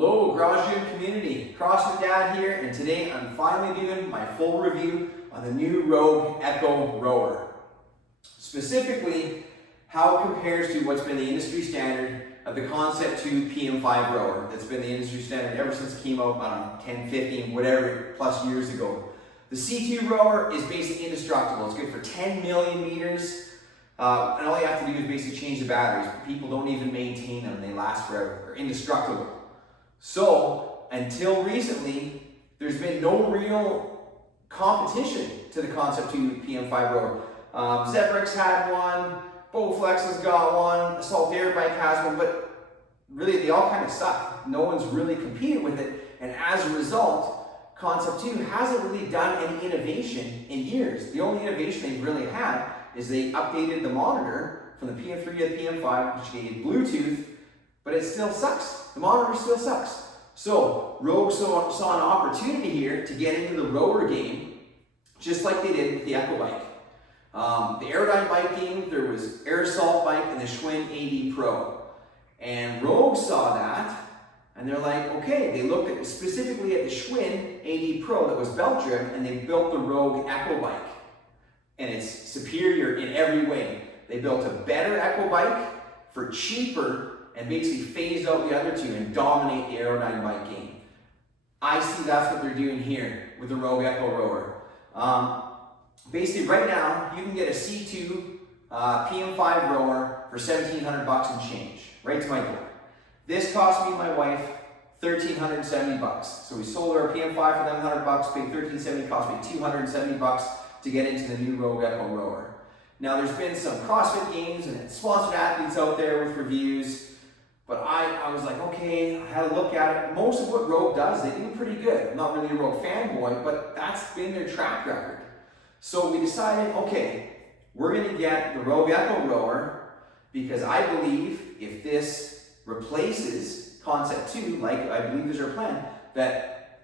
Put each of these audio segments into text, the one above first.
Hello Garage Gym community, CrossFit Dad here, and today I'm finally doing my full review on the new Rogue Echo rower. Specifically, how it compares to what's been the industry standard of the Concept 2 PM5 rower. That's been the industry standard ever since it came out, I don't know, 10, 15, whatever plus years ago. The C2 rower is basically indestructible. It's good for 10 million meters. And all you have to do is basically change the batteries. People don't even maintain them. They last forever. They're indestructible. So, until recently, there's been no real competition to the Concept 2 PM5 rower. Zebrix had one, Bowflex has got one, Assault Air Bike has one, but really they all kind of suck. No one's really competed with it, and as a result, Concept 2 hasn't really done any innovation in years. The only innovation they've really had is they updated the monitor from the PM3 to the PM5, which gave Bluetooth, but it still sucks. The monitor still sucks. So Rogue saw an opportunity here to get into the rower game, just like they did with the Echo Bike. The Aerodyne bike game, there was Air Assault bike and the Schwinn AD Pro. And Rogue saw that, and they're like, okay, they looked at specifically at the Schwinn AD Pro that was belt driven, and they built the Rogue Echo Bike. And it's superior in every way. They built a better Echo Bike for cheaper and basically phased out the other two and dominate the Aerodyne bike game. I see that's what they're doing here with the Rogue Echo rower. Basically right now, you can get a C2 PM5 rower for $1,700 and change, right to my door. This cost me and my wife $1,370. So we sold our PM5 for $1,100, paid $1,370, cost me $270 to get into the new Rogue Echo rower. Now there's been some CrossFit games and sponsored athletes out there with reviews, but I was like, okay, I had a look at it. Most of what Rogue does, they do pretty good. I'm not really a Rogue fanboy, but that's been their track record. So we decided, okay, we're gonna get the Rogue Echo rower because I believe if this replaces Concept 2, like I believe is our plan,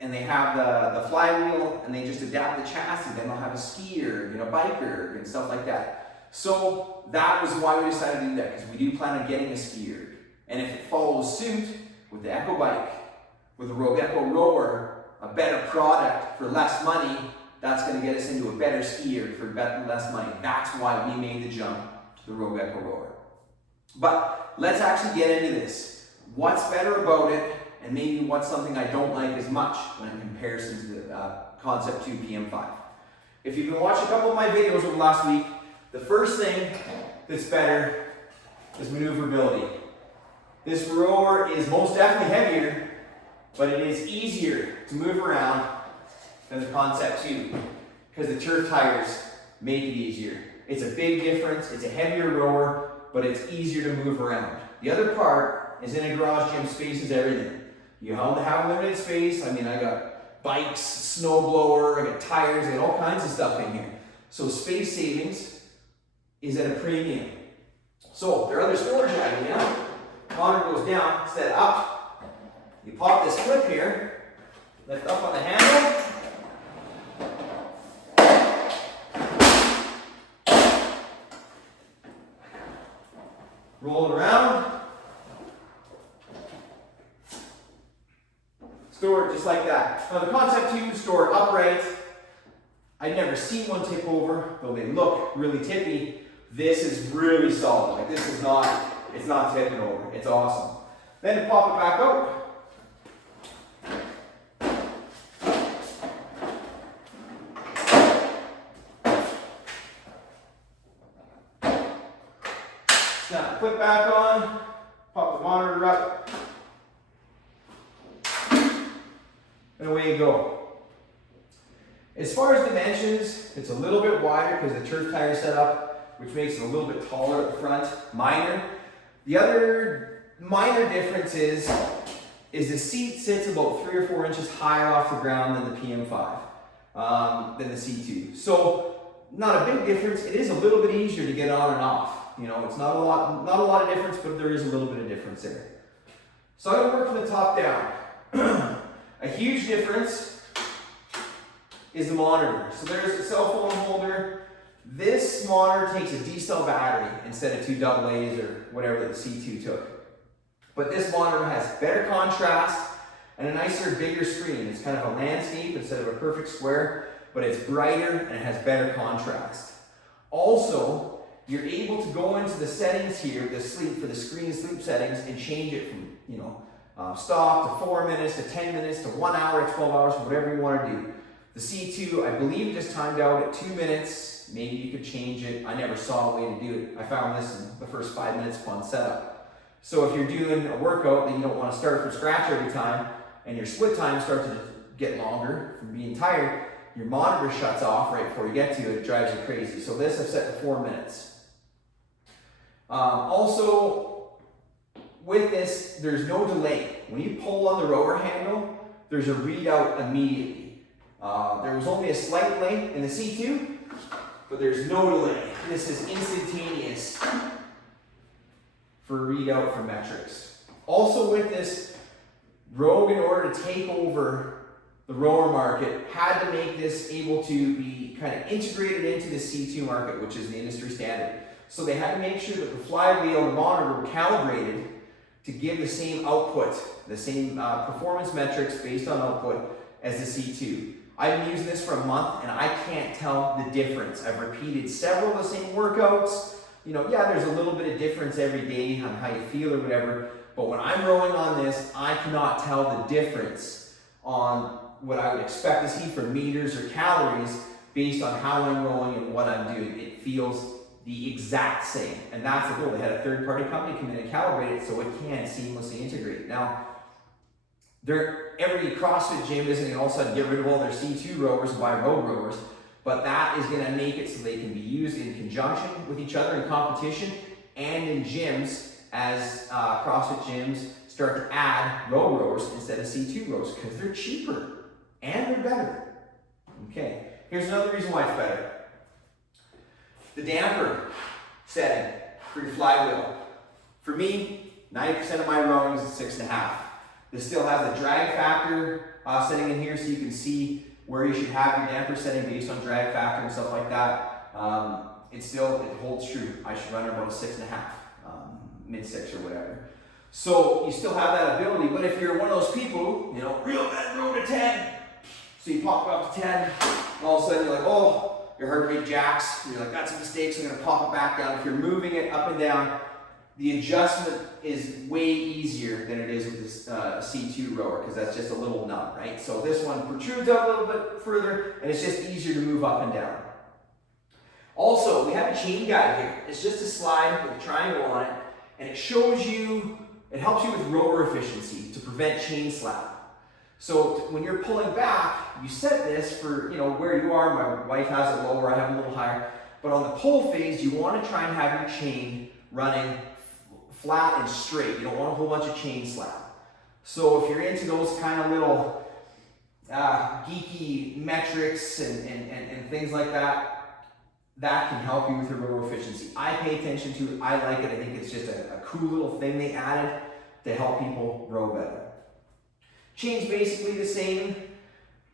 and they have the flywheel and they just adapt the chassis, then they'll have a skier, a biker and stuff like that. So that was why we decided to do that, because we do plan on getting a skier. And if it follows suit with the Echo Bike, with the Rogue Echo rower, a better product for less money, that's going to get us into a better skier for less money. That's why we made the jump to the Rogue Echo rower. But let's actually get into this. What's better about it, and maybe what's something I don't like as much when in comparison to the Concept 2 PM5. If you've been watching a couple of my videos over the last week, the first thing that's better is maneuverability. This rower is most definitely heavier, but it is easier to move around than the Concept 2 because the turf tires make it easier. It's a big difference. It's a heavier rower, but it's easier to move around. The other part is in a garage gym, space is everything. You have limited space. I mean, I got bikes, snowblower, I got tires, I got all kinds of stuff in here. So space savings is at a premium. So there are other storage ideas. Monitor goes down, set up. You pop this clip here, lift up on the handle. Roll it around. Store it just like that. Now the Concept 2 store upright. I've never seen one tip over, though they look really tippy. This is really solid. Like this is not, it's not tipping over. It's awesome. Then to pop it back out. Snap the clip back on, pop the monitor up, and away you go. As far as dimensions, it's a little bit wider because the turf tire setup, which makes it a little bit taller at the front, minor. The other minor difference is the seat sits about 3 or 4 inches higher off the ground than the PM5, than the C2. So not a big difference. It is a little bit easier to get on and off. It's not a lot of difference, but there is a little bit of difference there. So I'm gonna work from the top down. A huge difference is the monitor. So there's a cell phone holder. This monitor takes a D-cell battery instead of 2 AA's or whatever that the C2 took. But this monitor has better contrast, and a nicer, bigger screen. It's kind of a landscape instead of a perfect square, but it's brighter and it has better contrast. Also, you're able to go into the settings here, the sleep, for the screen sleep settings, and change it from, stop to 4 minutes to 10 minutes to 1 hour to 12 hours, whatever you want to do. The C2, I believe, just timed out at 2 minutes. Maybe you could change it. I never saw a way to do it. I found this in the first 5 minutes upon setup. So if you're doing a workout that you don't want to start from scratch every time, and your split time starts to get longer from being tired, your monitor shuts off right before you get to it. It drives you crazy. So this I've set to 4 minutes. Also, with this, there's no delay. When you pull on the rower handle, there's a readout immediately. There was only a slight delay in the C2, but there's no delay. This is instantaneous for readout for metrics. Also with this, Rogue, in order to take over the rower market, had to make this able to be kind of integrated into the C2 market, which is the industry standard. So they had to make sure that the flywheel and the monitor were calibrated to give the same output, the same performance metrics based on output as the C2. I've been using this for a month and I can't tell the difference. I've repeated several of the same workouts. There's a little bit of difference every day on how you feel or whatever, but when I'm rowing on this, I cannot tell the difference on what I would expect to see for meters or calories based on how I'm rowing and what I'm doing. It feels the exact same, and that's the goal. They had a third-party company come in and calibrate it so it can seamlessly integrate. Now, every CrossFit gym isn't going to all of a sudden get rid of all their C2 rowers and buy Rogue rowers, but that is going to make it so they can be used in conjunction with each other in competition and in gyms as CrossFit gyms start to add Rogue rowers instead of C2 rowers because they're cheaper and they're better. Okay, here's another reason why it's better. The damper setting for your flywheel. For me, 90% of my rowing is at 6.5. This still has a drag factor setting in here so you can see where you should have your damper setting based on drag factor and stuff like that. It holds true. I should run about a 6.5, mid-6 or whatever. So you still have that ability, but if you're one of those people, real bad row to 10, so you pop it up to 10, and all of a sudden you're like, oh, your heart rate jacks, you're like, that's a mistake, so I'm gonna pop it back down. If you're moving it up and down, the adjustment is way easier than it is with this C2 rower, because that's just a little nub, right? So this one protrudes out a little bit further, and it's just easier to move up and down. Also, we have a chain guide here. It's just a slide with a triangle on it, and it helps you with rower efficiency to prevent chain slap. So when you're pulling back, you set this for where you are. My wife has it lower, I have it a little higher. But on the pull phase, you want to try and have your chain running flat and straight. You don't want a whole bunch of chain slap. So if you're into those kind of little geeky metrics and things like that, that can help you with your rower efficiency. I pay attention to it. I like it. I think it's just a cool little thing they added to help people row better. Chain's basically the same,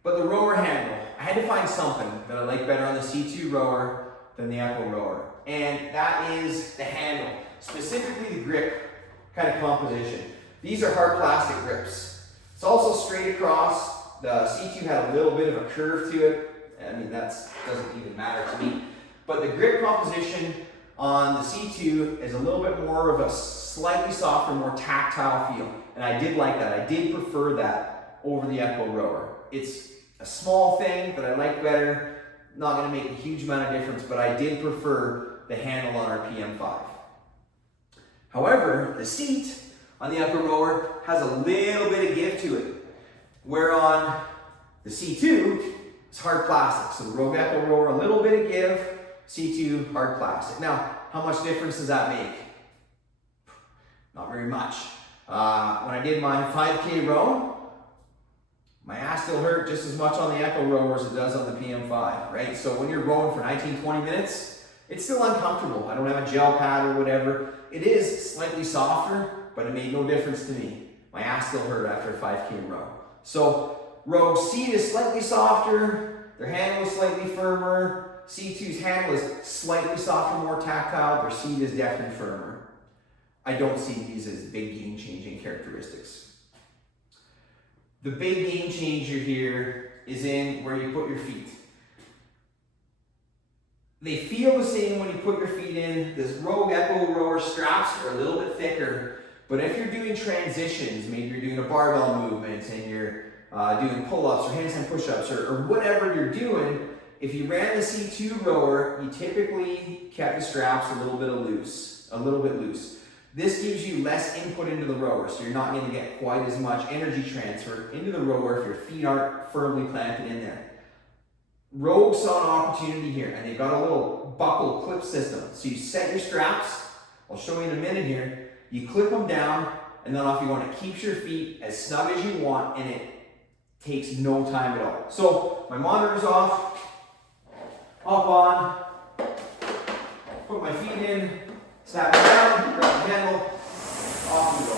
but the rower handle, I had to find something that I like better on the C2 rower than the Echo rower, and that is the handle, specifically the grip kind of composition. These are hard plastic grips. It's also straight across. The C2 had a little bit of a curve to it. I mean, that doesn't even matter to me, but the grip composition on the C2 is a little bit more of a slightly softer, more tactile feel. And I did like that. I did prefer that over the Echo rower. It's a small thing that I like better. Not going to make a huge amount of difference, but I did prefer the handle on our PM5. However, the seat on the Echo rower has a little bit of give to it. Where on the C2, it's hard plastic. So the Rogue Echo rower, a little bit of give, C2, hard plastic. Now, how much difference does that make? Not very much. When I did my 5K row, my ass still hurt just as much on the Echo rower as it does on the PM5, right? So when you're rowing for 19, 20 minutes, it's still uncomfortable. I don't have a gel pad or whatever. It is slightly softer, but it made no difference to me. My ass still hurt after a 5K row. So Rogue seat is slightly softer, their handle is slightly firmer. C2's handle is slightly softer, more tactile. Their seat is definitely firmer. I don't see these as big game-changing characteristics. The big game changer here is in where you put your feet. They feel the same when you put your feet in. This Rogue Echo rower straps are a little bit thicker, but if you're doing transitions, maybe you're doing a barbell movement and you're doing pull-ups or handstand push-ups or whatever you're doing, if you ran the C2 rower, you typically kept the straps a little bit loose. This gives you less input into the rower, so you're not going to get quite as much energy transfer into the rower if your feet aren't firmly planted in there. Rogue saw an opportunity here, and they've got a little buckle clip system. So you set your straps, I'll show you in a minute here, you clip them down, and then off you go, and it keeps your feet as snug as you want, and it takes no time at all. So my monitor's off, hop on, put my feet in, snap it down, grab the handle, off we go.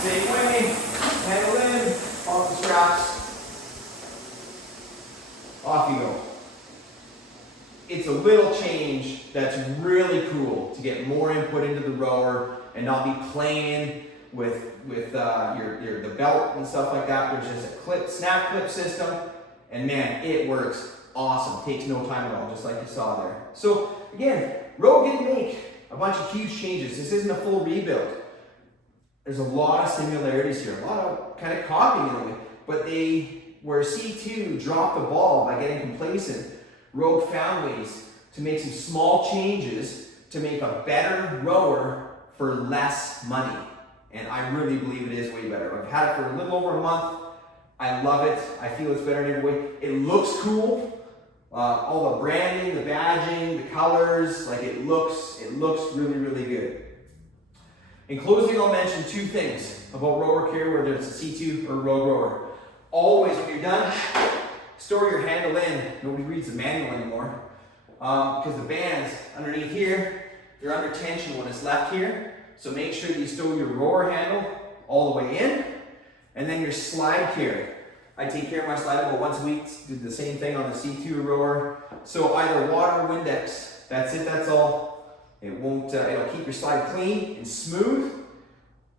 Same way, handle in, off the straps, off you go. It's a little change that's really cool to get more input into the rower and not be playing with the belt and stuff like that. There's just a snap clip system, and man, it works awesome. Takes no time at all, just like you saw there. So again, Rogue didn't make a bunch of huge changes. This isn't a full rebuild. There's a lot of similarities here, a lot of kind of copying in a way, but where C2 dropped the ball by getting complacent, Rogue found ways to make some small changes to make a better rower for less money. And I really believe it is way better. I've had it for a little over a month. I love it. I feel it's better in every way. It looks cool. All the branding, the badging, the colors, like it looks really, really good. In closing, I'll mention two things about rower care, whether it's a C2 or a Rogue rower. Always, when you're done, store your handle in. Nobody reads the manual anymore. Because the bands underneath here, they're under tension when it's left here. So make sure that you store your rower handle all the way in. And then your slide care. I take care of my slide about once a week. Do the same thing on the C2 rower. So either water or Windex. That's it, that's all. It won't, it'll keep your slide clean and smooth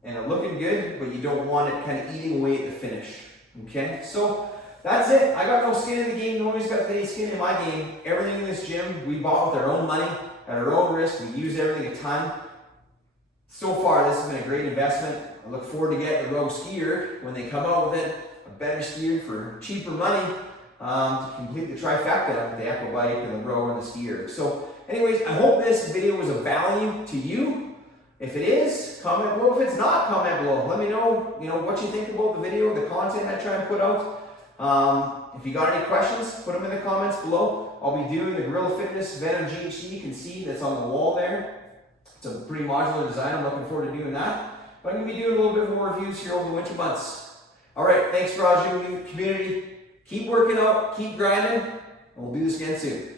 and looking good, but you don't want it kind of eating away at the finish. Okay, so that's it. I got no skin in the game. Nobody's got any skin in my game. Everything in this gym we bought with our own money, at our own risk. We use everything a ton. So far, this has been a great investment. I look forward to getting the Rogue skier when they come out with it, a better skier for cheaper money to complete the trifecta of the Echo bike and the rower and the skier. So anyways, I hope this video was of value to you. If it is, comment below. If it's not, comment below. Let me know, what you think about the video, the content I try and put out. If you got any questions, put them in the comments below. I'll be doing the Gorilla Fitness Venom GHD. You can see that's on the wall there. It's a pretty modular design. I'm looking forward to doing that. But I'm going to be doing a little bit more reviews here over the winter months. All right, thanks, Raju community. Keep working out, keep grinding, and we'll do this again soon.